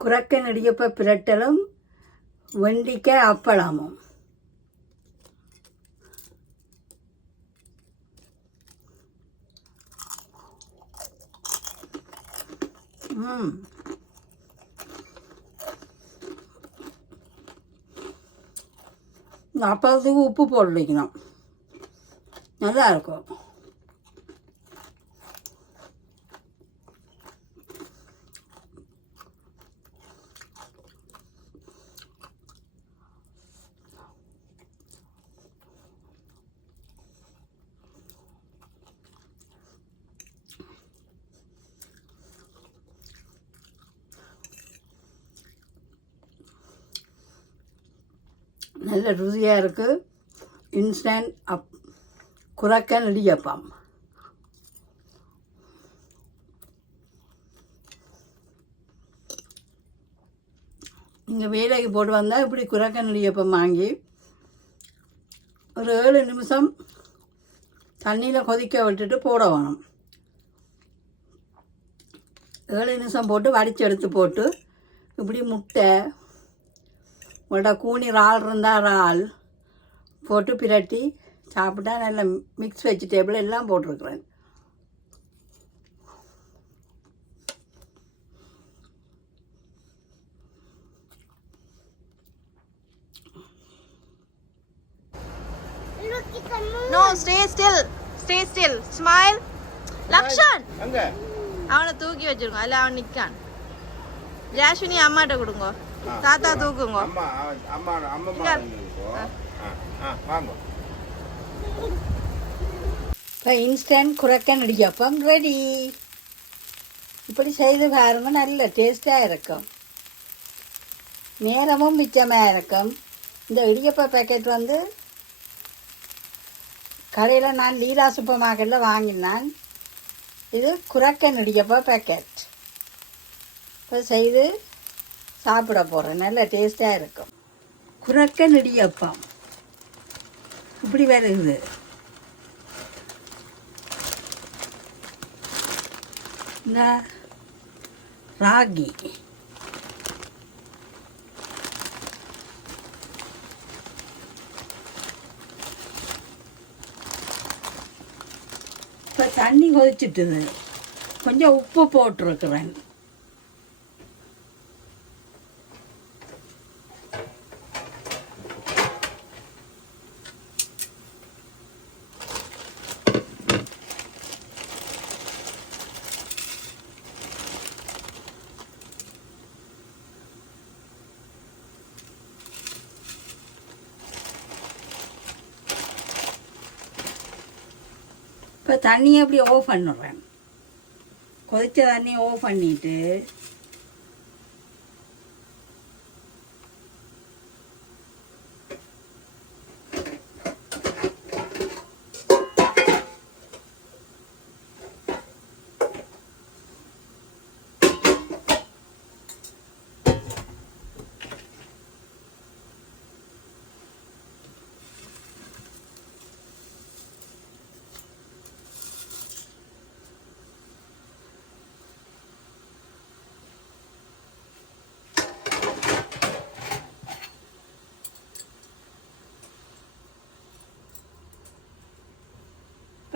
குரக்கன் இடியப்ப பிரட்டலும் வெண்டிக்காய் அப்பளமும். ம். இந்த அப்பளத்துக்கு உப்பு போட்டு வைக்கணும் நல்லா இருக்கும் நல்ல ருசியாக இருக்குது இன்ஸ்டன்ட் அப் குரக்கன் இடியப்பம் இங்கே வேலைக்கு போட்டு வந்தால் இப்படி குரக்கன் இடியப்பம் வாங்கி. ஒரு ஏழு நிமிஷம் தண்ணியில் கொதிக்க விட்டுட்டு போட வேணும். ஏழு நிமிஷம் போட்டு வடித்து எடுத்து போட்டு இப்படி முட்டை உங்கள்கிட்ட கூனி இறால் இருந்தால் இறால் போட்டு பிரட்டி சாப்பிட்டா நல்ல மிக்ஸ் வெஜிடபிள் எல்லாம் போட்டிருக்குறேன். No stay still stay still smile Lakshan அங்க. அவனை தூக்கி வச்சிருங்க அதுல அவன் நிக்கான். ஜாஸ்வினி அம்மாட்ட கொடுங்க. தாத்தா தூக்குங்க. அம்மா அம்மா அம்மா. வாங்க. இப்போ இன்ஸ்டன்ட் குரக்கன் இடியப்பம் ரெடி இப்படி செய்து பாருங்க நல்ல டேஸ்டாக இருக்கும். நேரமும் மிச்சமாக இருக்கும். இந்த இடியப்ப பேக்கெட் வந்து கடையில் நான் லீலா சூப்பர் மார்க்கெட்டில் வாங்கினான். இது குரக்கன் இடியப்ப பேக்கெட் இப்போ செய்து சாப்பிட போகிறேன் நல்லா டேஸ்டாக இருக்கும். குறக்க நெடியப்பம் இப்படி வருது இந்த ராகி. இப்போ தண்ணி கொதிச்சிட்டுது. கொஞ்சம் உப்பு போட்டிருக்கிறேன் இப்போ தண்ணியை அப்படி ஆஃப் பண்ணிடுறேன். கொதித்த தண்ணியை ஆஃப் பண்ணிவிட்டு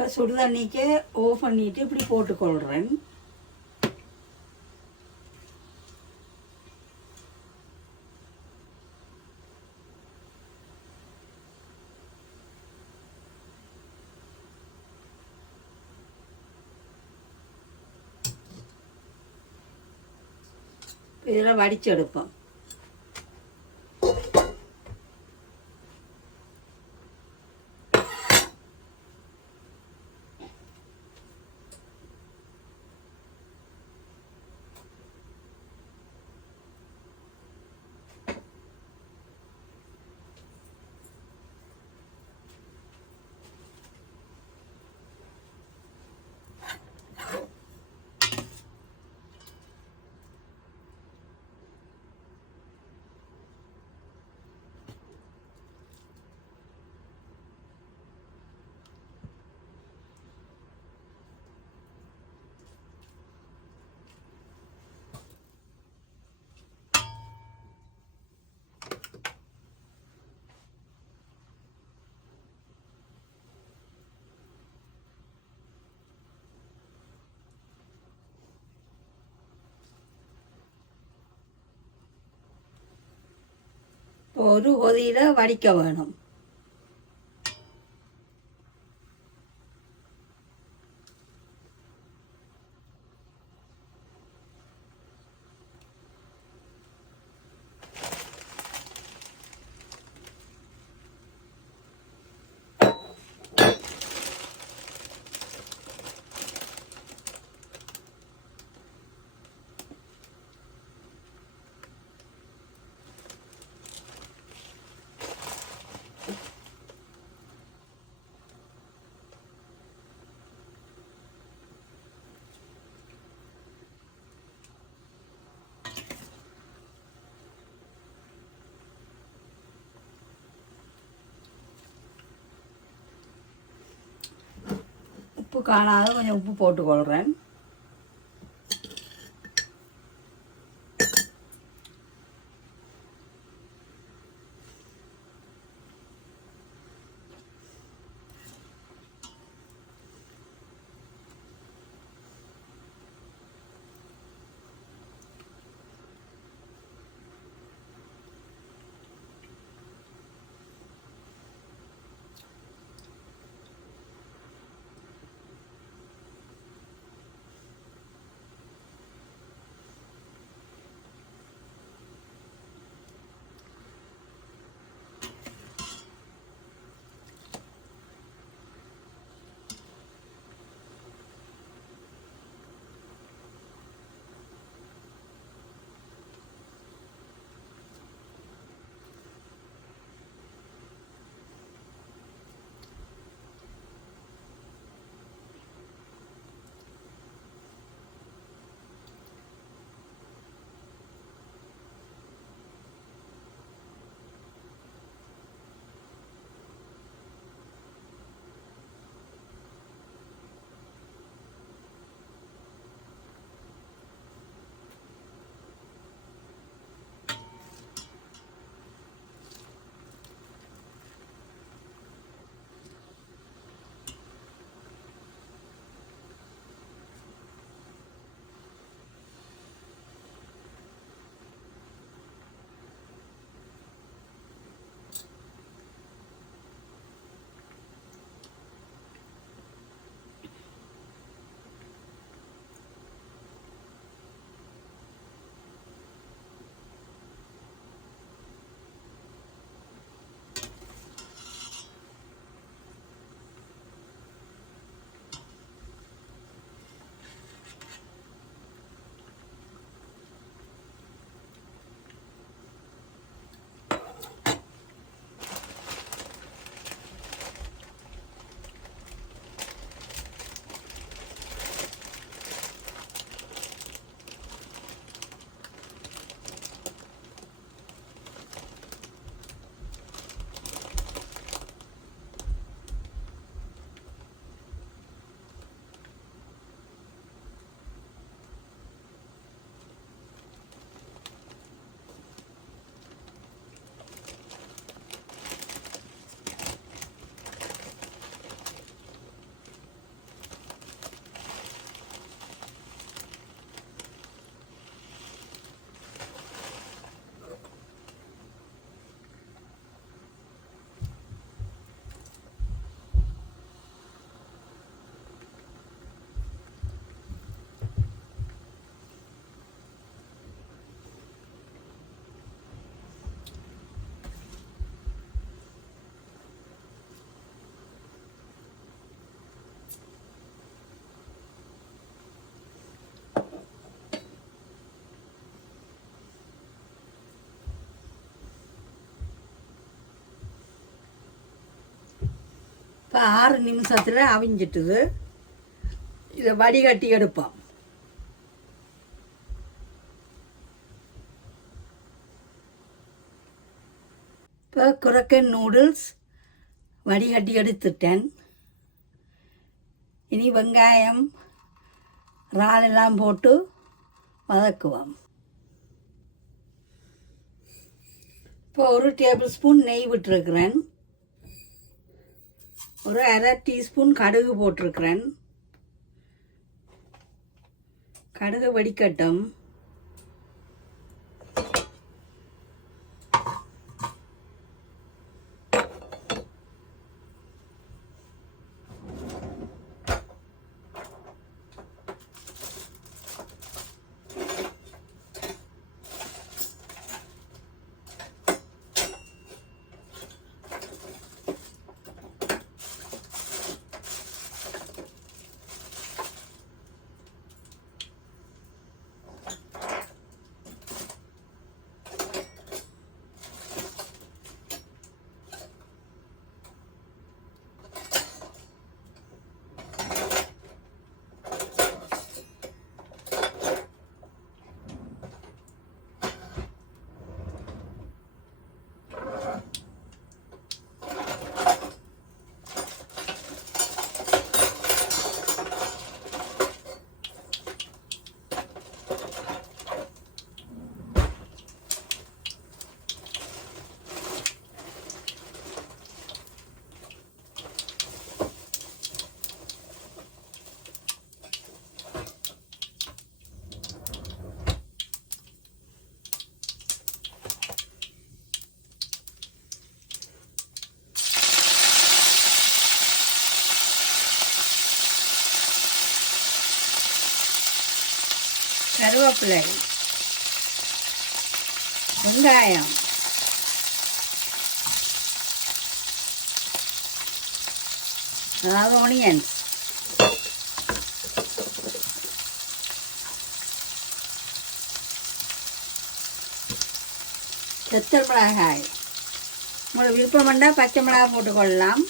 இப்போ சுடு தண்ணிக்கு ஓஃப் பண்ணிட்டு இப்படி போட்டுக்கொள்கிறேன் இதில் வடிச்செடுப்போம். எடுப்போம் ஒரு கொதியில் வடிக்க வேணும். உப்பு காணாத கொஞ்சம் உப்பு போட்டுக்கொள்கிறேன். இப்போ ஆறு நிமிஷத்தில் அவிஞ்சிட்டுது. இதை வடிகட்டி எடுப்போம். இப்போ குரக்கன் நூடுல்ஸ் வடிகட்டி எடுத்துட்டேன். இனி வெங்காயம் இறால் எல்லாம் போட்டு வதக்குவோம். இப்போ ஒரு டேபிள் ஸ்பூன் நெய் விட்டுருக்குறேன். ஒரு அரை டீஸ்பூன் கடுகு போட்டிருக்கிறேன். கடுகு வடிக்கட்டும். கருவேப்பிலை வெங்காயம் அதாவது ஒனியன்ஸ் செத்தல் மிளகாய். உங்களுக்கு விருப்பம் பண்ணால் பச்சை மிளகாய் போட்டுக்கொள்ளலாம்.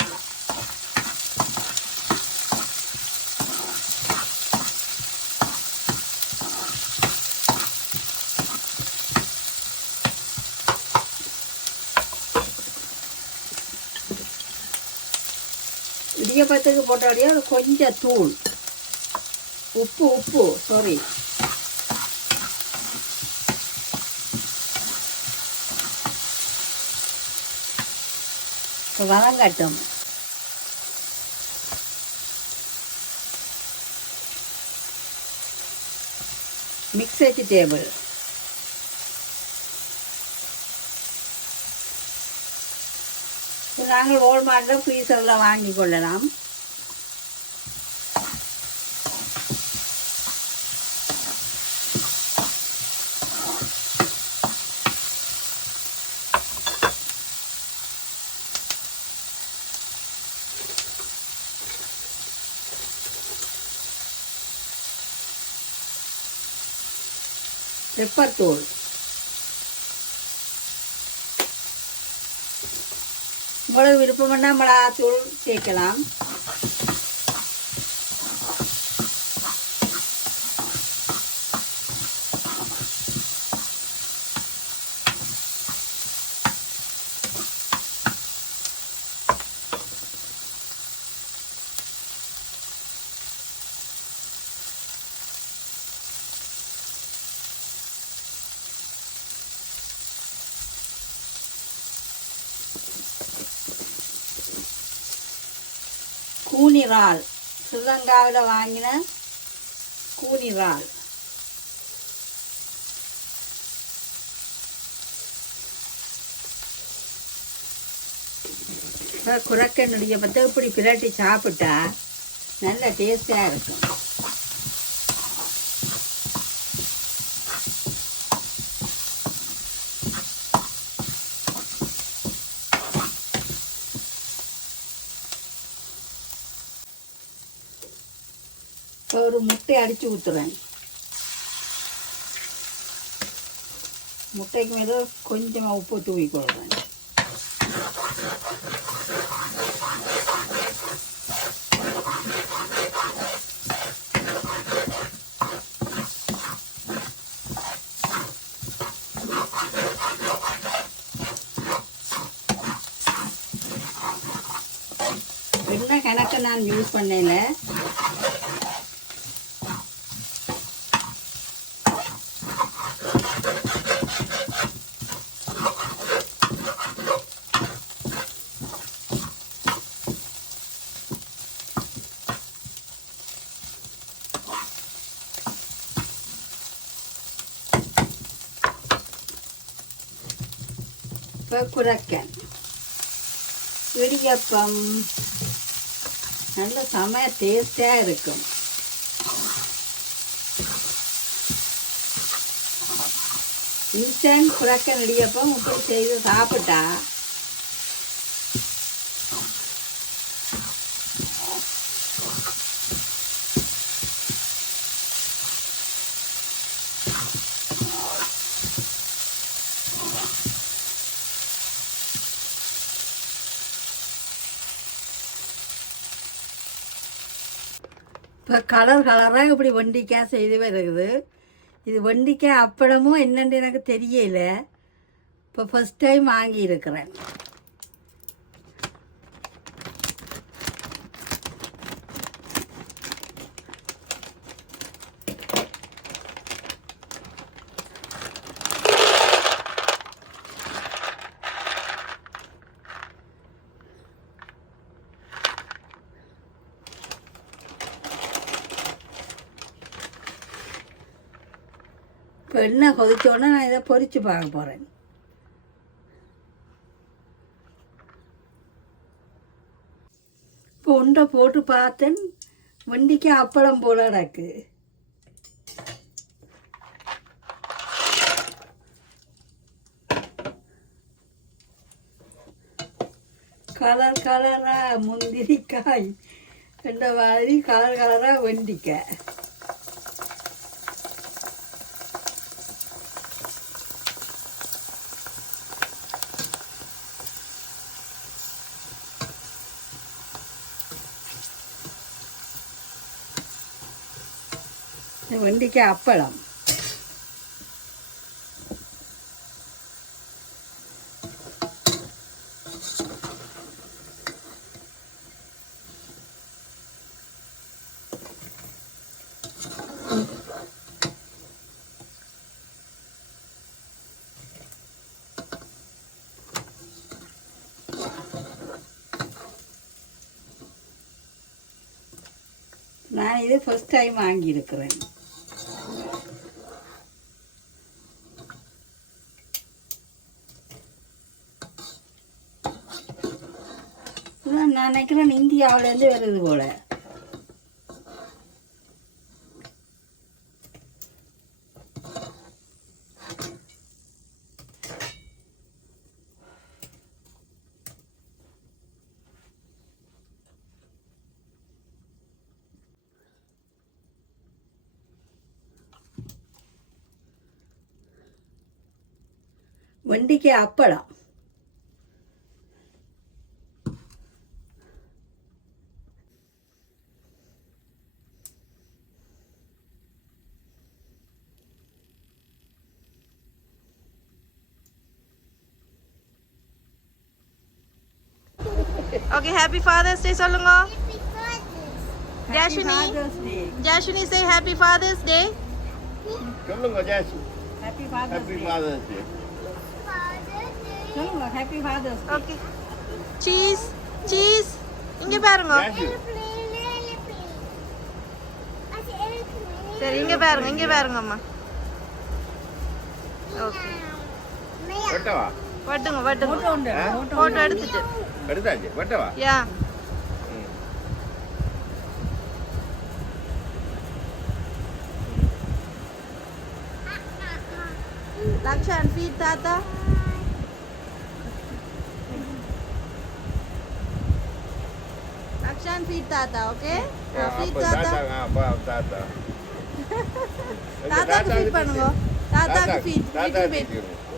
இடியப்பத்துக்கு போட்டாடியா ஒரு கொஞ்சம் தூள். உப்பு உப்பு சாரி இப்போ வதங்கட்டும் மிக்ஸ் வெஜிடேபிள் நாங்கள் வால்மார்ட்டில் ஃப்ரீசரில் வாங்கி கொள்ளலாம். பெப்பர் தூள் உங்களுக்கு விருப்பம்னா மிளகாத்தூள் சேர்க்கலாம் கூனி இறால் ஸ்ரீலங்காவில் வாங்கின கூனி இறால் குரக்கனுடைய பற்றி இப்படி பிரட்டி சாப்பிட்டா நல்ல டேஸ்டாக இருக்கும் முட்டை அடித்து ஊற்றுறேன் முட்டைக்கு மேலே கொஞ்சமாக உப்பு தூவி கொள்கிறேன் என்ன கணக்கு நான் யூஸ் பண்ணல இப்போ குரக்கன். இடியப்பம். நல்ல சமய டேஸ்டாக இருக்கும். இன்ஸ்டன்ட் குரக்கன் இடியப்பம் இப்படி செய்து சாப்பிட்டா கலர் கலராக இப்படி வெண்டிக்காய் செய்து வருது. இது வண்டிக்காய் அப்பளமும் என்னென்னு எனக்கு தெரியல. இப்போ ஃபஸ்ட் டைம் வாங்கியிருக்கிறேன். எண்ணெய் கொதித்தோடனே நான் இதை பொறிச்சு பார்க்க போகிறேன் இப்போ உண்டை போட்டு பார்த்தேன். வண்டிக்கு அப்பளம் போல எனக்கு கலர் கலராக முந்திரிக்காய். ரெண்ட மாதிரி கலர் கலராக வண்டிக்காய். இது அப்பளம் நான் இது ஃபஸ்ட் டைம் வாங்கியிருக்கிறேன் இதான் நான் நினைக்கிறேன் இந்தியாவிலேருந்து வருது போல. வண்டிக்கு அப்பளம். ஓகே ஹாப்பி ஃபாதர்ஸ் டே சொல்லுங்க. ஜாஷுனி ஜாஷுனி சே ஹாப்பி ஃபாதர்ஸ் டே சொல்லுங்க Jasi happy happy father's day சொல்லுங்க happy father's okay cheese cheese இங்க பாருங்க. சரி இங்க பாருங்க இங்க பாருங்க அம்மா ஓகே வட்டுங்க வட்டுங்க. போட்டோ எடுத்துட்டு. எடுத்தாச்சு வெட்டவா? யா. லக்ஷான் ஃபீட் தாத்தா. லக்ஷான் ஃபீட் தாத்தா ஓகே? ஃபீட் தாத்தா. அப்பா, தாத்தா. தாத்தாக்கு ஃபீட் பண்ணுங்க. தாத்தாக்கு ஃபீட் தாத்தா ஃபீட்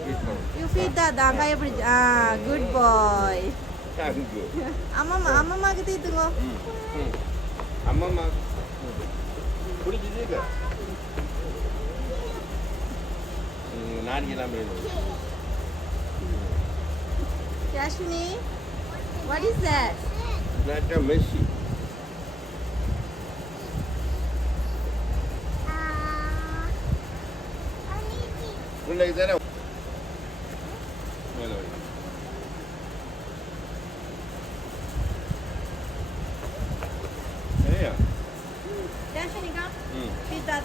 feed பண்ணுங்க. யூ ஃபீட் தாத்தா கையை பிடிச்சி ஆ குட் பாய் Thank you. அம்மம்மா அம்மம்மாக்கு தீத்துங்க ம், ம். அம்மம்மா பிடிச்சிட்டு நாரிக்கெல்லாம் வேணும் Yashini what is that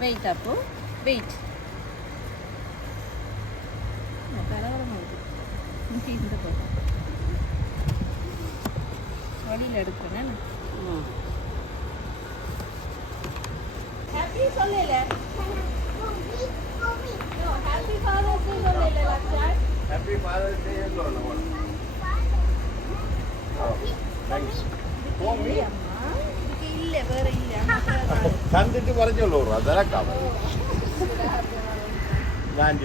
weight அப்போ வெயிட் இந்த பக்கம் வழியில் எடுக்கிறேன் ஹாப்பி சொல்லல ஹாப்பி ஃபாதர்ஸ் டே சொல்லல ஹாப்பி ஃபாதர்ஸ் டே சொல்லணும் കണ്ടിട്ട് പറഞ്ഞോളൂ അതല്ല ഞാൻ